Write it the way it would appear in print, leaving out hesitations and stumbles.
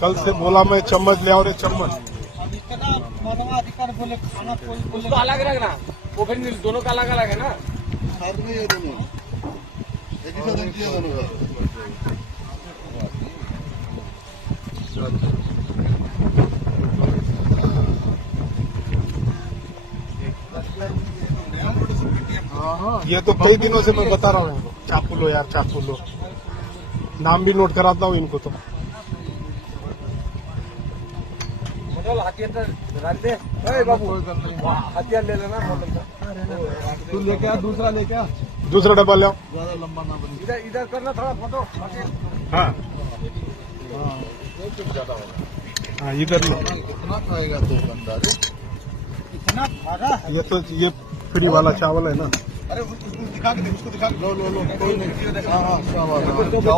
कल से बोला मैं चम्मच ले और ये चम्मच बोले खाना उसको अलग रखना, वो फिर दोनों का अलग अलग है ना। साथ में ये दोनों एक ही साथ किया दोनों का। ये तो कई दिनों से मैं बता रहा हूँ इनको, चाकू लो यार चाकू लो, नाम भी नोट कराता हूँ इनको। तो हथियार रख दे बाबू, हथियार ले लेना। तू लेके आ, दूसरा लेके आ, दूसरा डब्बा ले आओ। ज्यादा लंबा ना बने। इधर इधर करना थोड़ा फोटो। हाँ ज्यादा होगा। हाँ इधर लो। कितना खाएगा तो बंदा रे? इतना खाना ये तो ये फ्री वाला चावल है ना। अरे उसको दिखा के दे, उसको दिखा के लो लो लो, कोई नहीं। हाँ हाँ, क्या बात है।